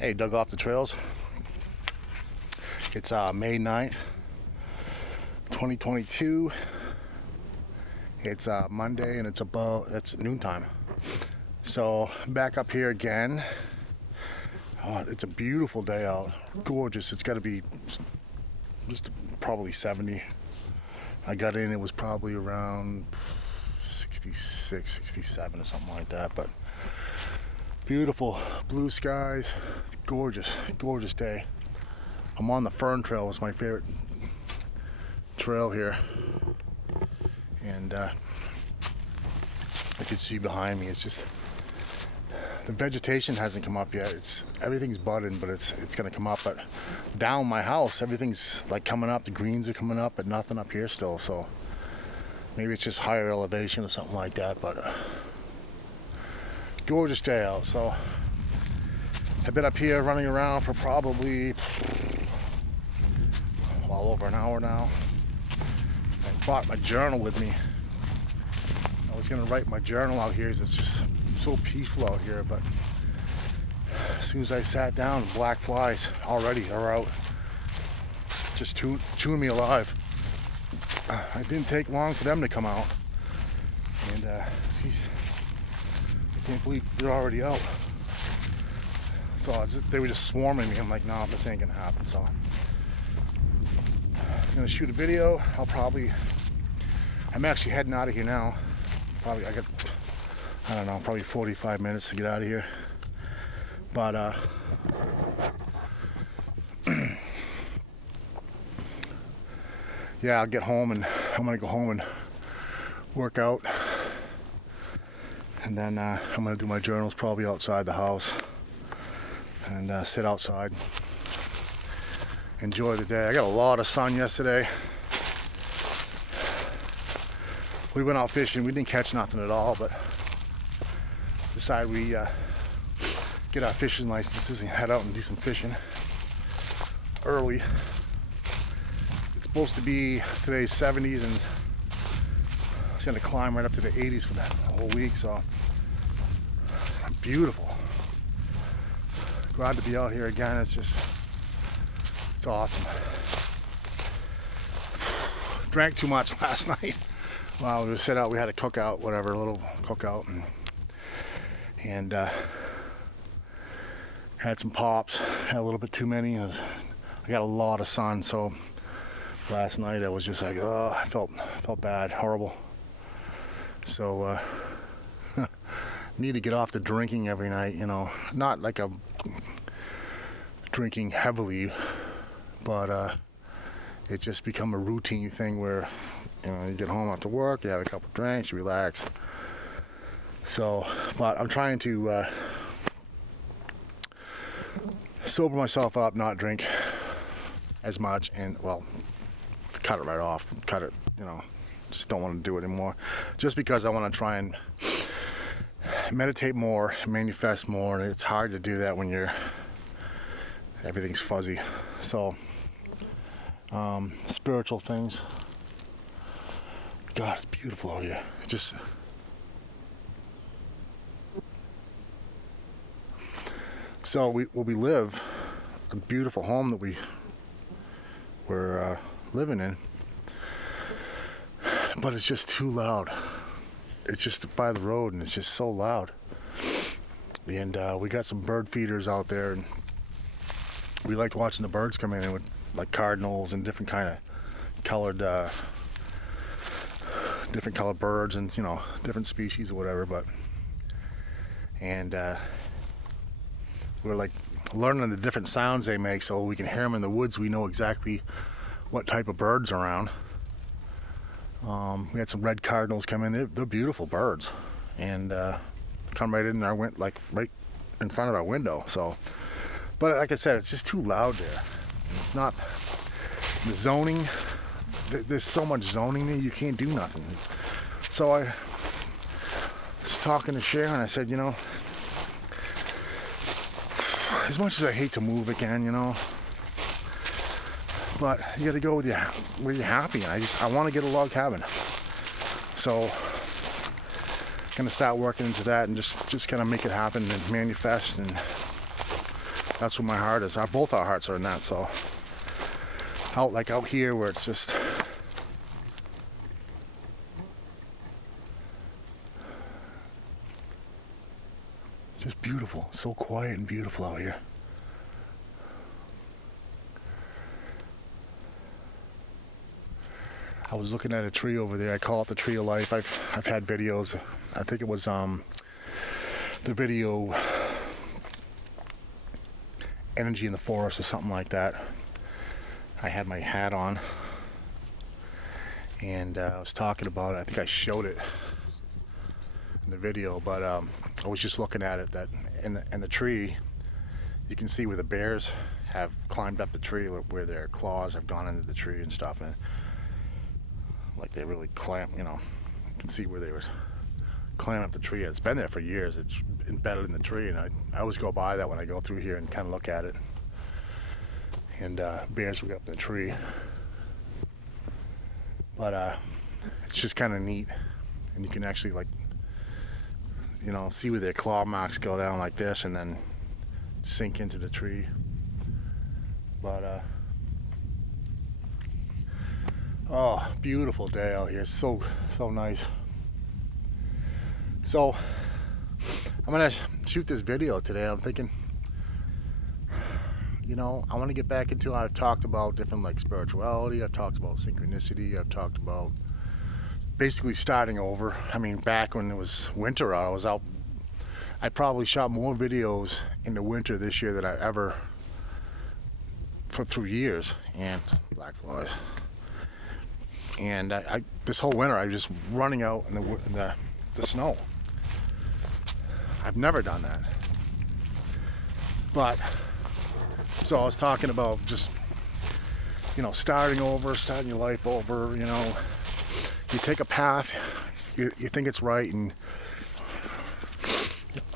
Hey, Doug Off the Trails. It's May 9th, 2022. It's Monday and it's noontime. So back up here again. It's a beautiful day out. Gorgeous. It's got to be just probably 70. I got in, it was probably around 66, 67 or something like that. But beautiful blue skies. It's gorgeous, gorgeous day. I'm on the Fern Trail. It's my favorite trail here. And you can see behind me, it's just, the vegetation hasn't come up yet. Everything's budding, but it's gonna come up. But down my house, everything's like coming up. The greens are coming up, but nothing up here still. So maybe it's just higher elevation or something like that. But gorgeous day out. So I've been up here running around for probably well over an hour now. I brought my journal with me. I was gonna write my journal out here. It's just so peaceful out here, but as soon as I sat down, black flies already are out, just chewing me alive. It didn't take long for them to come out, and geez, I can't believe they're already out. So they were just swarming me. I'm like, no, this ain't gonna happen. So I'm gonna shoot a video. I'm actually heading out of here now. I don't know, probably 45 minutes to get out of here. But yeah, I'll get home and I'm gonna go home and work out. And then I'm gonna do my journals probably outside the house and sit outside. Enjoy the day. I got a lot of sun yesterday. We went out fishing. We didn't catch nothing at all, but decided we get our fishing licenses and head out and do some fishing early. It's supposed to be today's 70s and it's gonna climb right up to the 80s for the whole week, so beautiful. Glad to be out here again. It's awesome. Drank too much last night. Wow, we set out, we had a cookout, whatever, a little cookout, and had some pops, had a little bit too many. I got a lot of sun, so last night I was just like, oh, I felt bad, horrible. So need to get off the drinking every night, not like a drinking heavily, but it's just become a routine thing where you get home after work, you have a couple drinks, you relax. So, but I'm trying to sober myself up, not drink as much, and well, cut it right off. Cut it, just don't want to do it anymore. Just because I want to try and meditate more, manifest more, and it's hard to do that when everything's fuzzy. So, spiritual things. God, it's beautiful out here. So we live a beautiful home that we're living in, but it's just too loud. It's just by the road, and it's just so loud. And we got some bird feeders out there, and we like watching the birds come in with like cardinals and different kind of colored birds and different species or whatever. And we're like learning the different sounds they make, so we can hear them in the woods. We know exactly what type of birds are around. We had some red cardinals come in. They're beautiful birds, and come right in right in front of our window. So, but like I said, it's just too loud there. It's not the zoning. There's so much zoning there, you can't do nothing. So I was talking to Sharon. I said, as much as I hate to move again, but you got to go where you're happy. And I want to get a log cabin. So I'm gonna start working into that and just kind of make it happen and manifest and That's where my heart is. Both our hearts are in that. So out here where it's just beautiful. So quiet and beautiful out here. I was looking at a tree over there. I call it the tree of life. I've had videos. I think it was the video Energy in the Forest or something like that. I had my hat on and I was talking about it. I think I showed it in the video, but I was just looking at it, that in the tree you can see where the bears have climbed up the tree, where their claws have gone into the tree and stuff, and like they really clamp, you can see where they were climbing up the tree. It's been there for years. It's embedded in the tree, and I always go by that when I go through here and kind of look at it. And bears will get up in the tree, but it's just kind of neat, and you can actually see where their claw marks go down like this and then sink into the tree. But oh, beautiful day out here. So nice. So I'm gonna shoot this video today. I'm thinking, I want to get back into, I've talked about different spirituality, I've talked about synchronicity, I've talked about basically starting over. I mean, back when it was winter out, I was out, I probably shot more videos in the winter this year than I ever through years. And black flies. And I this whole winter I was just running out in the snow. I've never done that. But so I was talking about just starting your life over. You take a path, you think it's right, and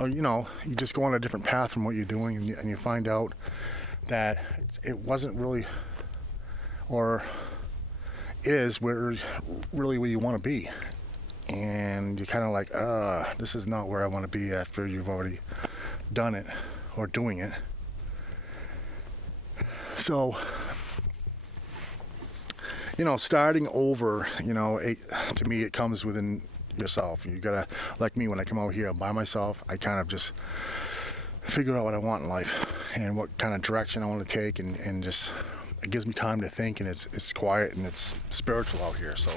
you just go on a different path from what you're doing, and you find out that it wasn't really, or is really where you want to be, and you're kind of like, this is not where I want to be after you've already done it or doing it. So starting over, to me it comes within yourself. You gotta, like me, when I come out here by myself, I kind of just figure out what I want in life and what kind of direction I want to take, and just it gives me time to think, and it's quiet and it's spiritual out here. So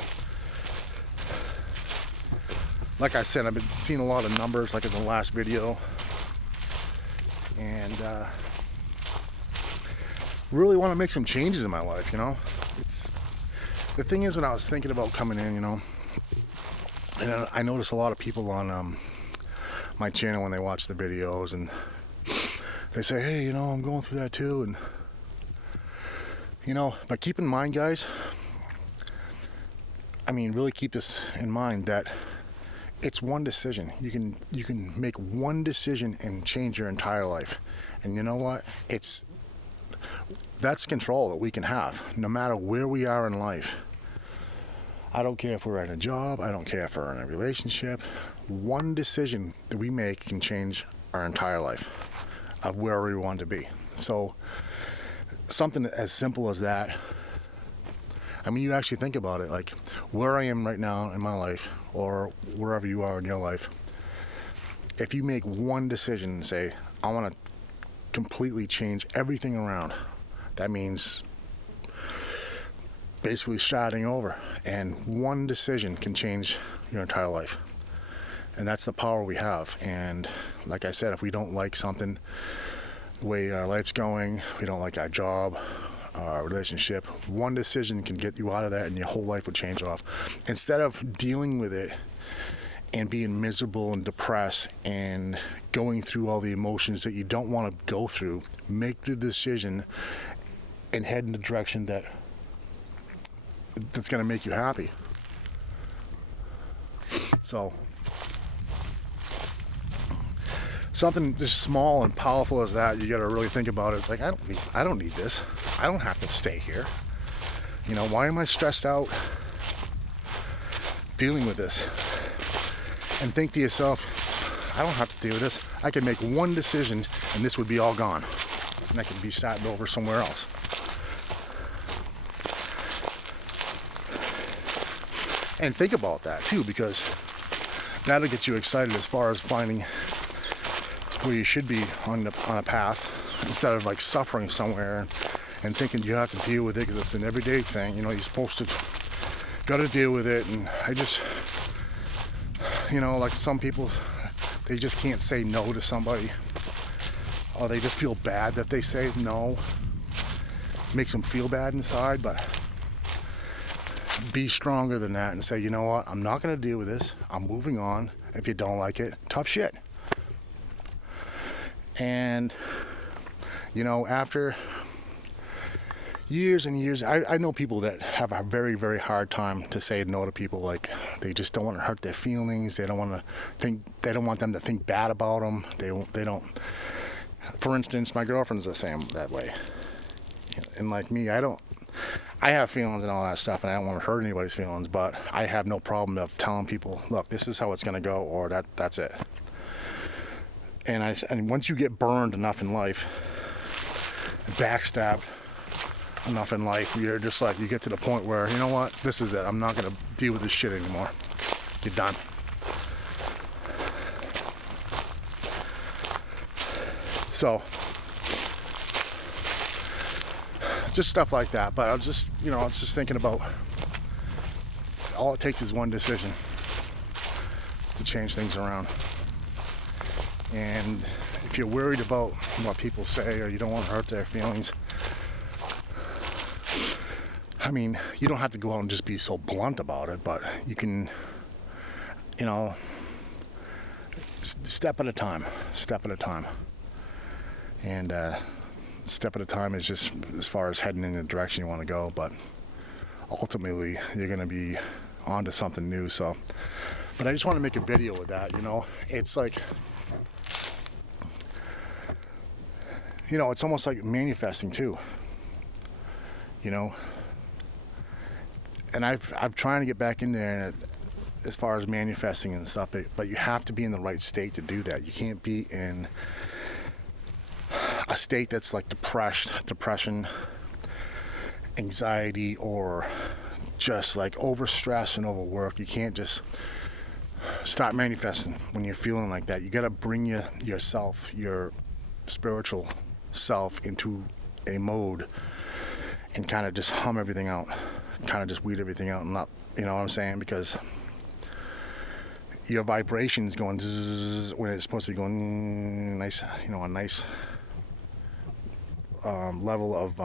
like I said, I've been seeing a lot of numbers like in the last video, and really want to make some changes in my life. It's the thing is, when I was thinking about coming in, and I notice a lot of people on my channel when they watch the videos, and they say, hey, I'm going through that too, and but keep in mind, guys, I mean, really keep this in mind, that it's one decision. You can make one decision and change your entire life. And you know what? That's control that we can have, no matter where we are in life. I don't care if we're in a job, I don't care if we're in a relationship. One decision that we make can change our entire life of where we want to be. So something as simple as that. I mean, you actually think about it, like where I am right now in my life, or wherever you are in your life. If you make one decision and say, I want to completely change everything around, that means basically starting over. And one decision can change your entire life. And that's the power we have. And like I said, if we don't like something, the way our life's going, we don't like our job, our relationship, one decision can get you out of that, and your whole life would change off. Instead of dealing with it and being miserable and depressed and going through all the emotions that you don't want to go through, make the decision and head in the direction that's going to make you happy. So something just small and powerful as that, you got to really think about it. It's like, I don't need this. I don't have to stay here. Why am I stressed out dealing with this? And think to yourself, I don't have to deal with this. I can make one decision and this would be all gone. and I can be starting over somewhere else. And think about that too, because that'll get you excited as far as finding where you should be on a path, instead of like suffering somewhere and thinking you have to deal with it because it's an everyday thing. You know, you're supposed to gotta deal with it. And I just, you know, like some people, they just can't say no to somebody, or they just feel bad that they say no. Makes them feel bad inside. But be stronger than that and say, you know what, I'm not gonna deal with this, I'm moving on. If you don't like it, tough shit. And you know, after years and years, I know people that have a very, very hard time to say no to people. Like, they just don't want to hurt their feelings. They don't want them to think bad about them. They don't. For instance, my girlfriend's the same that way. And like me, I have feelings and all that stuff, and I don't want to hurt anybody's feelings, but I have no problem of telling people, look, this is how it's going to go, or that's it. And once you get burned enough in life, backstabbed enough in life, you're just like, you get to the point where, you know what, this is it. I'm not going to deal with this shit anymore. You're done. So, just stuff like that. But I was just thinking about, all it takes is one decision to change things around. And if you're worried about what people say, or you don't want to hurt their feelings, I mean, you don't have to go out and just be so blunt about it, but you can, you know, step at a time. And step at a time is just as far as heading in the direction you want to go, but ultimately you're going to be onto something new. So, but I just want to make a video with that, you know. It's like, you know, it's almost like manifesting too, you know. And I've trying to get back in there as far as manifesting and stuff, but you have to be in the right state to do that. You can't be in a state that's like depression, anxiety, or just like overstress and overwork. You can't just start manifesting when you're feeling like that. You got to bring yourself, your spiritual self, into a mode and kind of just hum everything out, kind of just weed everything out, and not, you know what I'm saying? Because your vibration's going zzz when it's supposed to be going nice, you know, a nice level of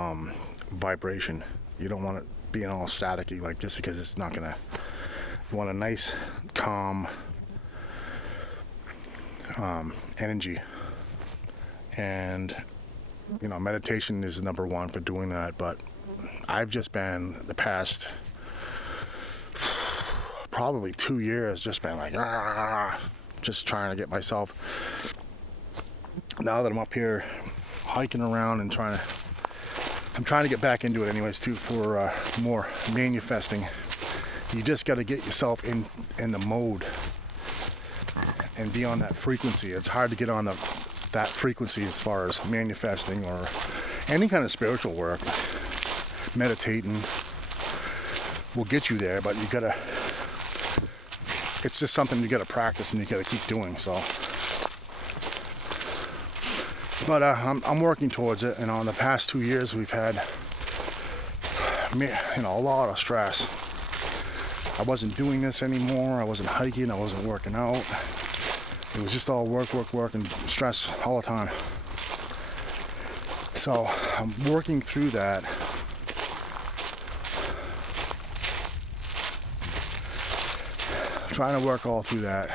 vibration. You don't want it being all staticky like this, because it's not gonna. You want a nice, calm energy. And you know, meditation is number one for doing that. But I've just been, the past probably 2 years, just been like, just trying to get myself, now that I'm up here hiking around and I'm trying to get back into it anyways too, for more manifesting. You just got to get yourself in the mode and be on that frequency. It's hard to get on that frequency as far as manifesting or any kind of spiritual work. Meditating will get you there, but you gotta, it's just something you gotta practice and you gotta keep doing. So, but I'm working towards it. And on the past 2 years, we've had, you know, a lot of stress. I wasn't doing this anymore. I wasn't hiking. I wasn't working out. It was just all work, and stress all the time. So I'm working through that. Trying to work all through that.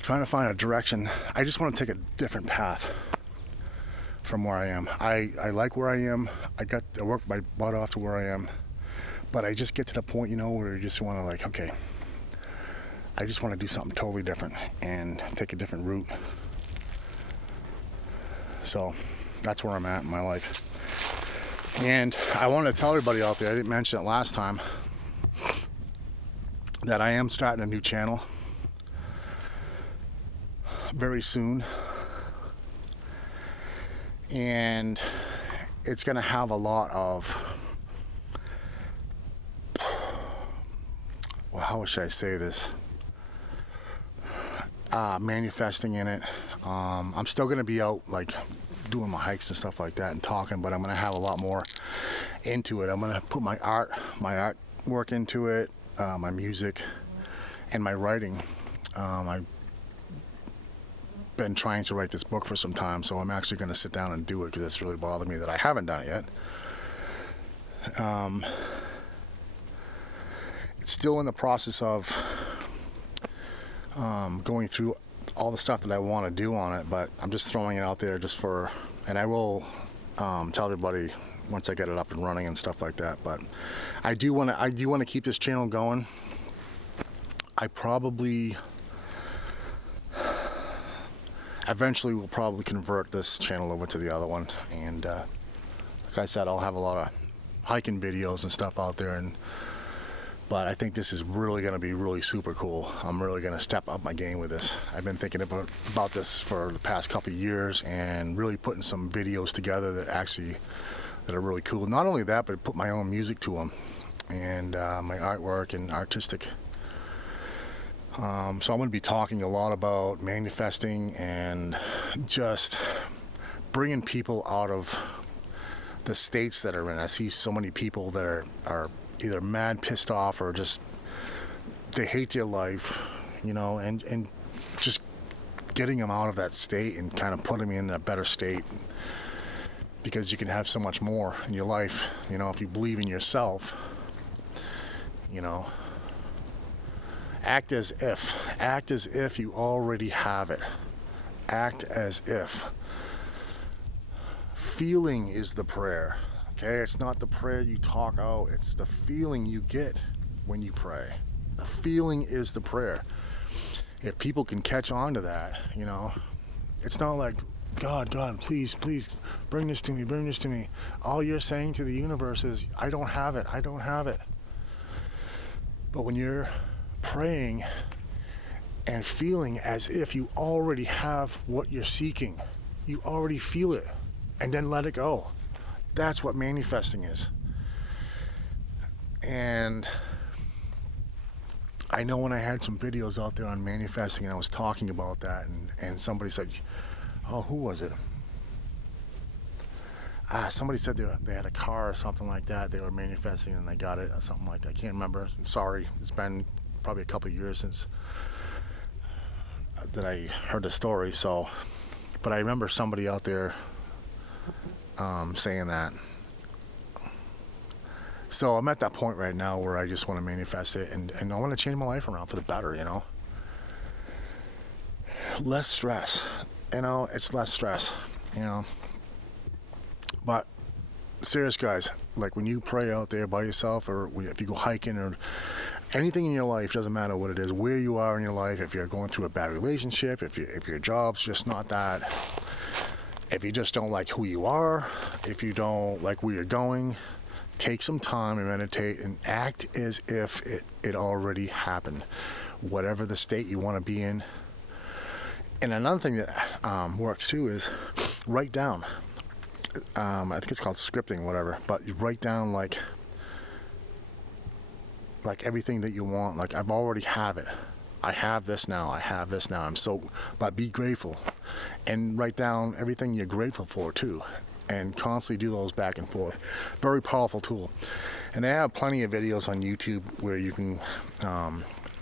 Trying to find a direction. I just want to take a different path from where I am. I like where I am. I worked my butt off to where I am. But I just get to the point, you know, where you just want to, like, okay, I just want to do something totally different and take a different route. So that's where I'm at in my life. And I want to tell everybody out there, I didn't mention it last time, that I am starting a new channel very soon. and it's going to have a lot of, well, how should I say this? Manifesting in it. I'm still going to be out like doing my hikes and stuff like that and talking, but I'm going to have a lot more into it. I'm going to put my art work into it, my music, and my writing. I've been trying to write this book for some time, so I'm actually going to sit down and do it because it's really bothered me that I haven't done it yet. It's still in the process of going through all the stuff that I want to do on it, but I'm just throwing it out there just for, and I will tell everybody once I get it up and running and stuff like that. But I do want to keep this channel going. I probably eventually will probably convert this channel over to the other one, and like I said, I'll have a lot of hiking videos and stuff out there, but I think this is really going to be really super cool. I'm really going to step up my game with this. I've been thinking about this for the past couple of years and really putting some videos together that are really cool. Not only that, but put my own music to them and my artwork and artistic. So I'm going to be talking a lot about manifesting and just bringing people out of the states that are in. I see so many people that are either mad, pissed off, or just they hate their life, you know, and just getting them out of that state and kind of putting them in a better state, because you can have so much more in your life, you know, if you believe in yourself, you know. Act as if you already have it. Act as if. Feeling is the prayer. Okay, it's not the prayer you talk out, it's the feeling you get when you pray. The feeling is the prayer. If people can catch on to that, you know, it's not like, God, please bring this to me. All you're saying to the universe is, I don't have it. But when you're praying and feeling as if you already have what you're seeking, you already feel it, and then let it go. That's what manifesting is. And I know when I had some videos out there on manifesting and I was talking about that, and somebody said, oh, who was it? Somebody said they had a car or something like that. They were manifesting and they got it or something like that. I can't remember. I'm sorry. It's been probably a couple of years since that I heard the story. So, but I remember somebody out there saying that. So I'm at that point right now where I just want to manifest it, and I want to change my life around for the better, you know. Less stress, you know, it's less stress, you know. But serious guys, like when you pray out there by yourself, or if you go hiking, or anything in your life, doesn't matter what it is, where you are in your life, if you're going through a bad relationship, if your job's just not that, if you just don't like who you are, if you don't like where you're going, take some time and meditate and act as if it already happened, whatever the state you want to be in. And another thing that works too is write down. I think it's called scripting, whatever, but you write down like everything that you want. Like, I've already have it. I have this now. But be grateful and write down everything you're grateful for too, and constantly do those back and forth. Very powerful tool. And they have plenty of videos on YouTube where you can,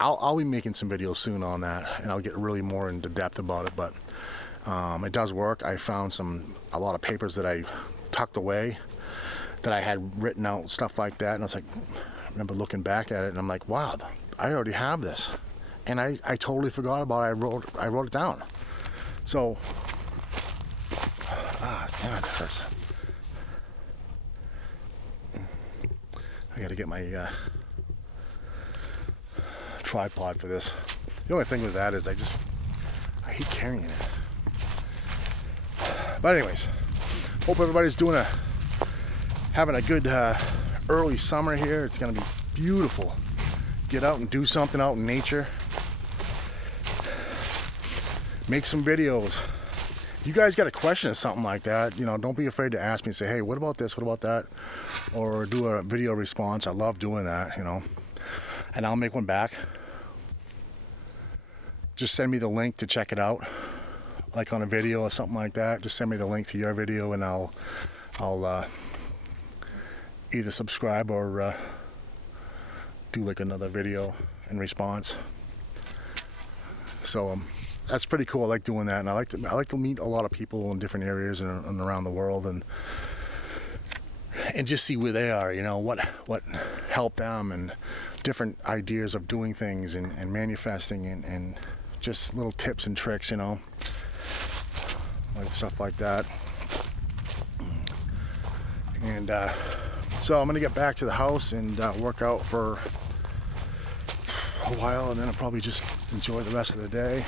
I'll be making some videos soon on that, and I'll get really more into depth about it, but it does work. I found a lot of papers that I tucked away that I had written out, stuff like that, and I was like, I remember looking back at it and I'm like, wow, I already have this. And I totally forgot about it. I wrote it down. So, God, it hurts. I gotta get my tripod for this. The only thing with that is I hate carrying it. But anyways, hope everybody's having a good early summer here. It's gonna be beautiful. Get out and do something out in nature. Make some videos. you guys got a question or something like that, you know, don't be afraid to ask me and say, hey, what about this? What about that? Or do a video response. I love doing that, you know. And I'll make one back. Just send me the link to check it out. Like on a video or something like that. Just send me the link to your video and I'll either subscribe or do like another video in response. So that's pretty cool. I like doing that, and I like to meet a lot of people in different areas and around the world, and just see where they are. You know, what helped them, and different ideas of doing things and manifesting, and just little tips and tricks. You know, like stuff like that. And so I'm gonna get back to the house and work out for a while, and then I'll probably just enjoy the rest of the day.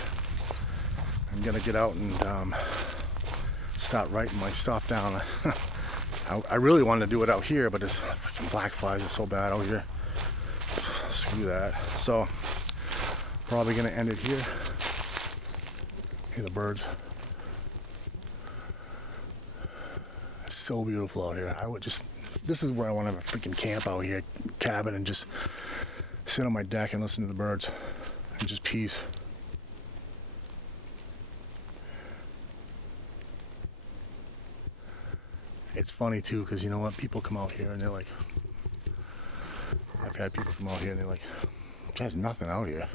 I'm gonna get out and start writing my stuff down. I really wanted to do it out here, but this freaking black flies are so bad out here. Screw that. So probably gonna end it here. Hear the birds. It's so beautiful out here. This is where I want to have a freaking camp out here, cabin, and just sit on my deck and listen to the birds and just peace. It's funny too, because you know what, people come out here and they're like, I've had people come out here and they're like, there's nothing out here.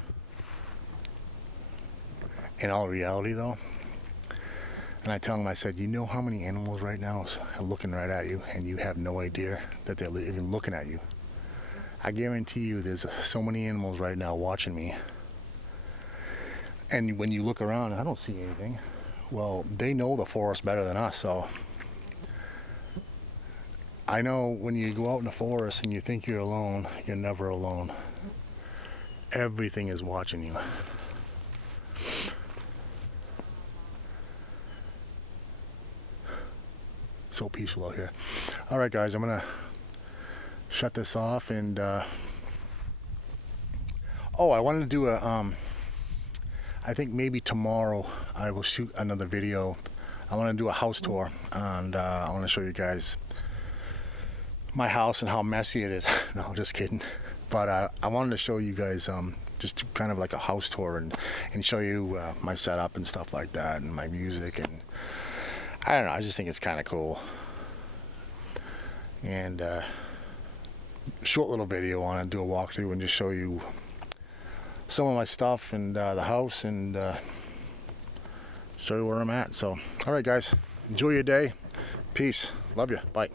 In all reality though, and I tell them, I said, you know how many animals right now are looking right at you, and you have no idea that they're even looking at you. I guarantee you there's so many animals right now watching me. And when you look around, I don't see anything. Well, they know the forest better than us, so I know when you go out in the forest and you think you're alone, you're never alone. Everything is watching you. So peaceful out here. All right, guys, I'm gonna shut this off, and I wanted to do I think maybe tomorrow I will shoot another video. I want to do a house tour, and I want to show you guys my house and how messy it is. No, just kidding. But I wanted to show you guys just kind of like a house tour, and show you my setup and stuff like that, and my music, and I don't know, I just think it's kind of cool. And short little video on it, do a walkthrough and just show you some of my stuff and the house, and show you where I'm at. So, all right, guys, enjoy your day. Peace. Love you. Bye.